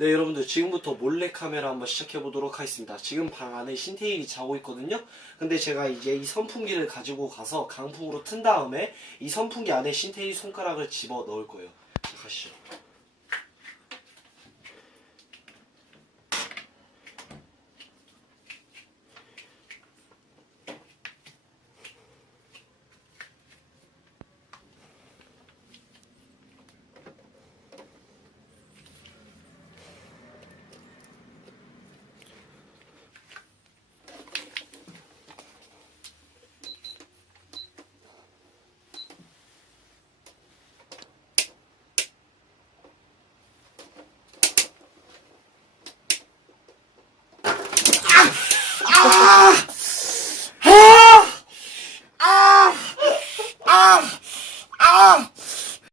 네, 여러분들 지금부터 몰래카메라 한번 시작해보도록 하겠습니다. 지금 방 안에 신태일이 자고 있거든요. 근데 제가 이제 이 선풍기를 가지고 가서 강풍으로 튼 다음에 이 선풍기 안에 신태일 손가락을 집어 넣을 거예요. 가시죠.